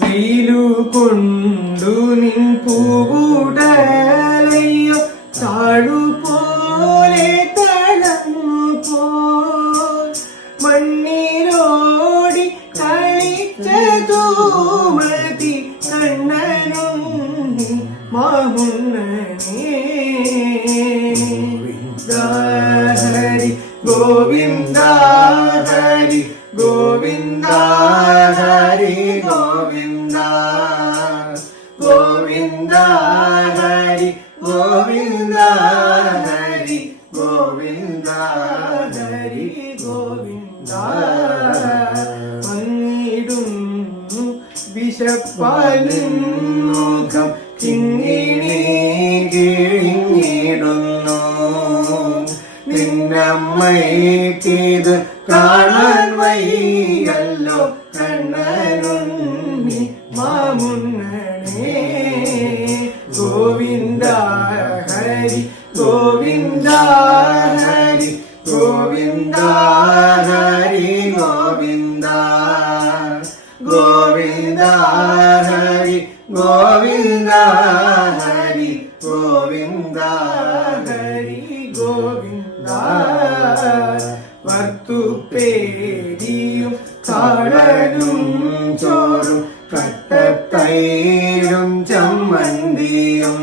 വെയിലു കൊണ്ടു നിൻ പൂവുടലയ്യോ താഴു പോലെ തളർന്നു പോ മണ്ണിലോടി കളിച്ചതോ മതി കണ്ണനുണ്ണി മാമുണ്ണനേ ഗോവിന്ദ ഗോവിന്ദ ഹരി ഗോവിന്ദ ഹരി ഗോവിന്ദ ഹരി ഗോവിന്ദ മങ്ങിടുന്നു വിശപ്പാലിൻ മുഖം കിങ്ങിണി കിഴിഞ്ഞിടുന്നു. കാണാൻ വയ്യല്ലോ മാമുണ്ണനേ ഗോവിന്ദ ഹരി ഗോവിന്ദ ഹരി ഗോവിന്ദ ഹരി ഗോവിന്ദ. ഗോവിന്ദ ഹരി ഗോവിന്ദ കട്ടത്തൈരും ചമ്മന്തിയും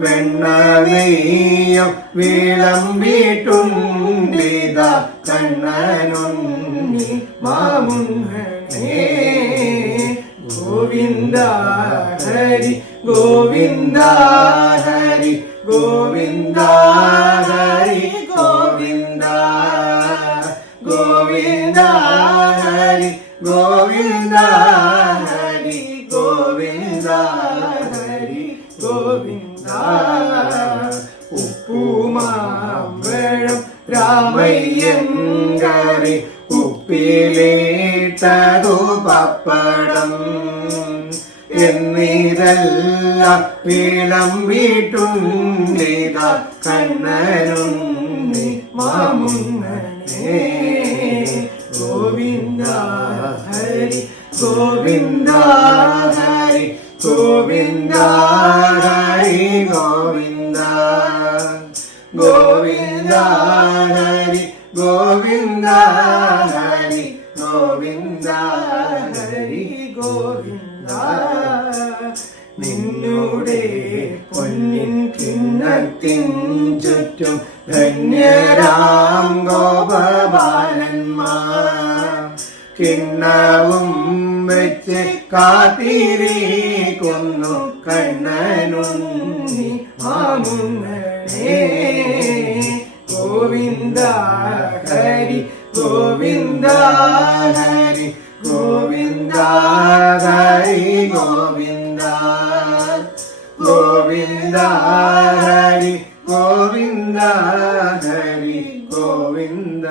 വെണ്ണനെയ്യും വിളമ്പിട്ടുണ്ടിത കണ്ണനുണ്ണി ഗോവിന്ദ ഹരി ഗോവിന്ദ ഹരി ഗോവിന്ദ ഗോവിന്ദ ഹരി ഗോവിന്ദ ഉപ്പുമാമ്പഴം രാമയ്യൻ കറി ഉപ്പിലേട്ടതു പപ്പടം. എന്നിതെല്ലാം വീളം വീട്ടുണ്ടിത കണ്ണനുണ്ണി മാമുണ്ണനേ. ഗോവിന്ദ ഹരി ഗോവിന്ദ ഹരി ഗോവിന്ദ. ഹരി ഗോവിന്ദ ഗോവിന്ദ ഹരി ഗോവിന്ദ ഗോവിന്ദ ഗോവിന്ദ. നിന്നുടെ പൊന്നിൻ കിണ്ണത്തിൻ ചുറ്റും കാത്തിരിക്കുന്നു കണ്ണനുണ്ണി മാമുണ്ണനേ ഗോവിന്ദ ഹരി ഗോവിന്ദ ഹരി ഗോവിന്ദ ഹരി ഗോവിന്ദ ഗോവിന്ദ ഹരി ഗോവിന്ദ ഹരി ഗോവിന്ദ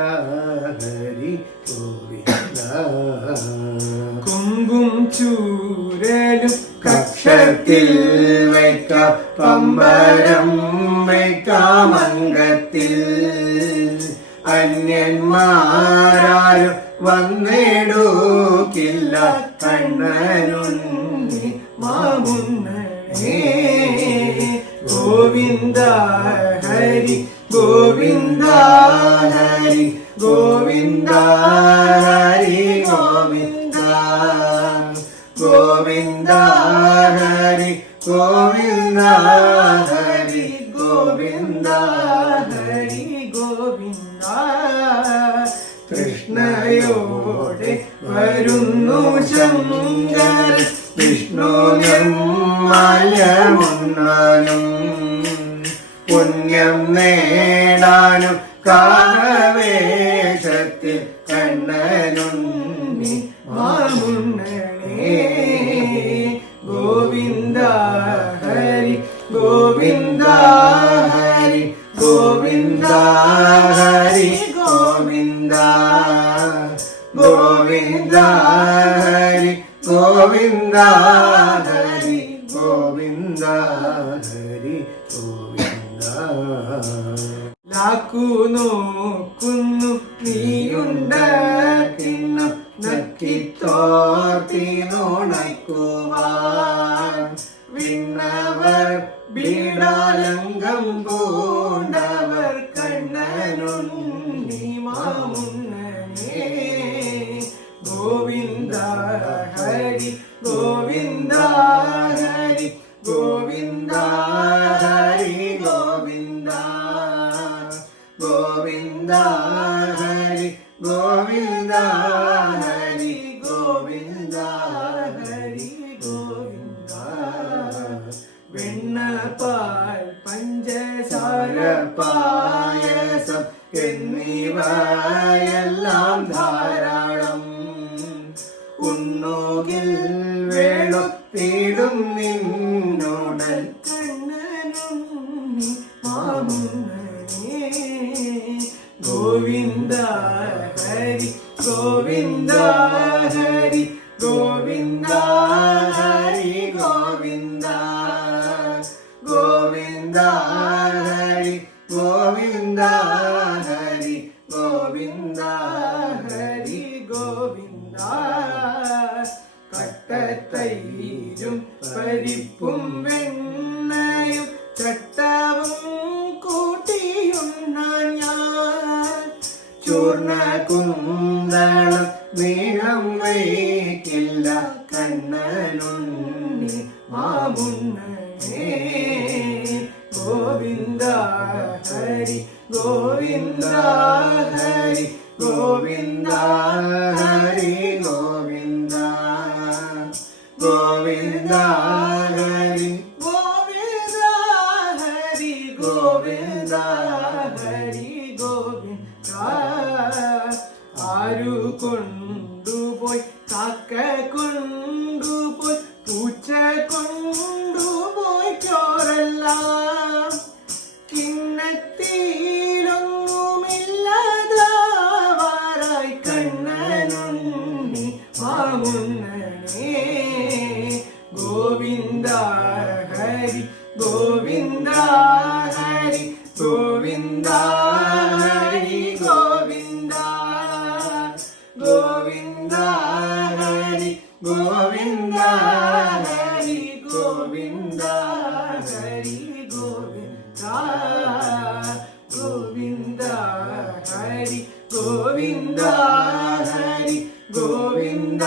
ഹരി ഗോവിന്ദ ചൂരലും കക്ഷത്തിൽ വയ്ക്കാം പമ്പരം വയ്ക്കാം അംഗത്തിൽ അന്യന്മാരാരും വന്നിടൂക്കില്ല കണ്ണനുണ്ണി മാമുണ്ണേ ഗോവിന്ദ ഹരി ഗോവിന്ദ ഹരി ഗോവിന്ദ ഗോവിന്ദ ഹരി ഗോവിന്ദ. ഹരി ഗോവിന്ദ കൃഷ്ണയോടെ വരുന്നു ശങ്കർ വിഷ്ണു നിർമ്മലമുണ്ണാനും പുണ്യം നേടാനും കാവേശത്തിൽ ഹരി ഗോവിന്ദ ഹരി ഗോവിന്ദ ലാക്കു നോക്കുന്നു നീയുണ്ട കിണ്ണം നക്കിത്തോര ചാർത്തി നുണയ്ക്കുവാൻ വിണ്ണവർ പൂണ്ടവർ പഞ്ചസാര പായസം എന്നിവയെല്ലാം ധാരാളം. ഉണ്ണോകിൽ വേളുത്തിടും നിന്നോടൻ. കണ്ണനും ഗോവിന്ദ ഹരി ഗോവിന്ദ ഹരി. ഗോവിന്ദ ഹരി ഗോവിന്ദ ഹരി ഗോവിന്ദ ഹരി ഗോവിന്ദ കട്ടത്തൈരും പരിപ്പും വെണ്ണയും ചട്ടവും കൂട്ടിയുണ്ണാൻ ഞാൻ ചൂർണ കുന്തളം ഗോവിന്ദ ഹരി ഗോവിന്ദ ഹരി ഗോവിന്ദ ഹരി ഗോവിന്ദ ഗോവിന്ദ ഹരി. ഗോവിന്ദ ഹരി ഗോവിന്ദ ഹരി ഗോവിന്ദ. ആരു കൊണ്ടുപോയി ഗോവിന്ദ ഹരി ഗോവിന്ദ ഹരി ഗോവിന്ദ